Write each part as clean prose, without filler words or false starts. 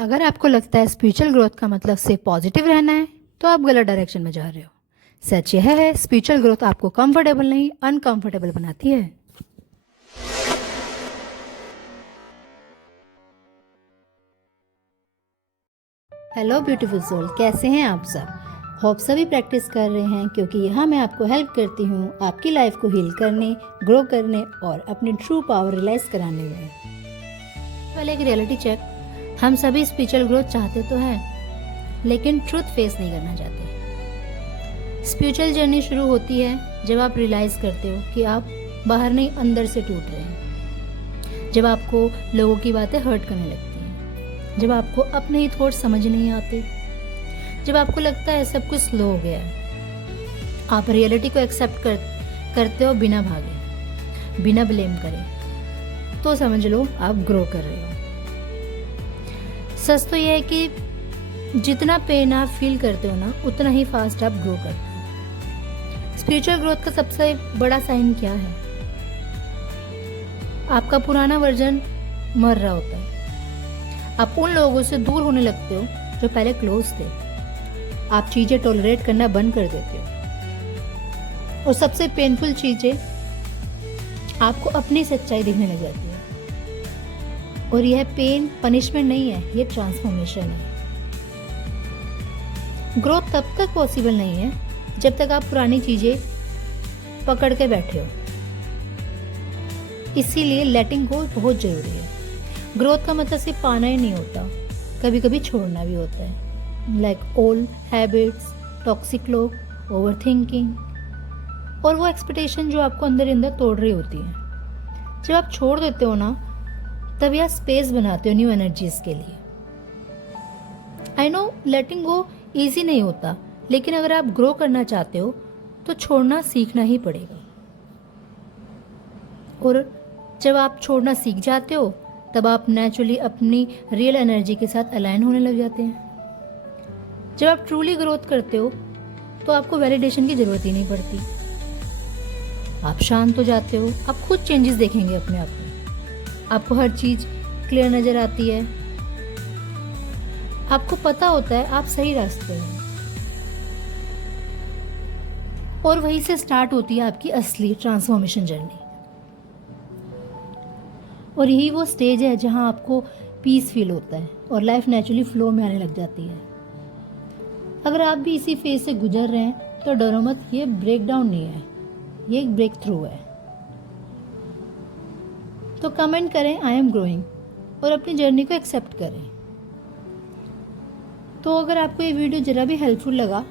अगर आपको लगता है स्पिरिचुअल ग्रोथ का मतलब सिर्फ पॉजिटिव रहना है तो आप गलत डायरेक्शन में जा रहे हो। सच यह है, स्पिरिचुअल ग्रोथ आपको कंफर्टेबल नहीं अनकंफर्टेबल बनाती है। हेलो ब्यूटीफुल सोल, कैसे हैं आप सब? होप सभी प्रैक्टिस कर रहे हैं, क्योंकि यहाँ मैं आपको हेल्प करती हूँ आपकी लाइफ को हील करने, ग्रो करने और अपनी ट्रू पावर रियलाइज कराने में। पहले एक रियलिटी चेक। हम सभी स्पिरिचुअल ग्रोथ चाहते तो हैं, लेकिन ट्रुथ फेस नहीं करना चाहते। स्पिरिचुअल जर्नी शुरू होती है जब आप रियलाइज करते हो कि आप बाहर नहीं अंदर से टूट रहे हैं। जब आपको लोगों की बातें हर्ट करने लगती हैं, जब आपको अपने ही थॉट समझ नहीं आते, जब आपको लगता है सब कुछ स्लो हो गया है। आप रियलिटी को एक्सेप्ट करते हो बिना भागे, बिना ब्लेम करे, तो समझ लो आप ग्रो कर रहे हो। सच तो यह है कि जितना पेन आप फील करते हो ना, उतना ही फास्ट आप ग्रो करते हो। स्पिरिचुअल ग्रोथ का सबसे बड़ा साइन क्या है? आपका पुराना वर्जन मर रहा होता है। आप उन लोगों से दूर होने लगते हो जो पहले क्लोज थे। आप चीजें टॉलरेट करना बंद कर देते हो, और सबसे पेनफुल चीजें आपको अपनी सच्चाई दिखने लग जाती है। और यह पेन पनिशमेंट नहीं है, यह ट्रांसफॉर्मेशन है। ग्रोथ तब तक पॉसिबल नहीं है जब तक आप पुरानी चीजें पकड़ के बैठे हो। इसीलिए लेटिंग गो बहुत जरूरी है। ग्रोथ का मतलब सिर्फ पाना ही नहीं होता, कभी कभी छोड़ना भी होता है। लाइक ओल्ड हैबिट्स, टॉक्सिक लोग, ओवर थिंकिंग और वो एक्सपेक्टेशन जो आपको अंदर ही अंदर तोड़ रही होती है। जब आप छोड़ देते हो ना, तब यह स्पेस बनाते हो न्यू एनर्जीज के लिए। I know letting go easy नहीं होता, लेकिन अगर आप ग्रो करना चाहते हो तो छोड़ना सीखना ही पड़ेगा। और जब आप छोड़ना सीख जाते हो, तब आप नेचुरली अपनी रियल एनर्जी के साथ अलाइन होने लग जाते हैं। जब आप ट्रूली ग्रोथ करते हो तो आपको वैलिडेशन की जरूरत ही नहीं पड़ती। आप शांत हो जाते हो, आप खुद चेंजेस देखेंगे अपने आप में। आपको हर चीज क्लियर नजर आती है। आपको पता होता है आप सही रास्ते हैं, और वहीं से स्टार्ट होती है आपकी असली ट्रांसफॉर्मेशन जर्नी। और यही वो स्टेज है जहां आपको पीस फील होता है और लाइफ नेचुरली फ्लो में आने लग जाती है। अगर आप भी इसी फेज से गुजर रहे हैं तो डरो मत, ये ब्रेक डाउन नहीं है, ये एक ब्रेक थ्रू है। तो कमेंट करें आई एम ग्रोइंग और अपनी जर्नी को एक्सेप्ट करें। तो अगर आपको ये वीडियो जरा भी हेल्पफुल लगा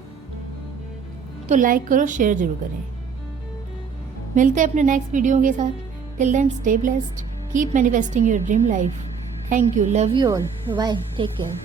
तो लाइक करो, शेयर जरूर करें। मिलते हैं अपने नेक्स्ट वीडियो के साथ। Till then stay blessed, keep manifesting your dream life. Thank you, love you all, bye, take care.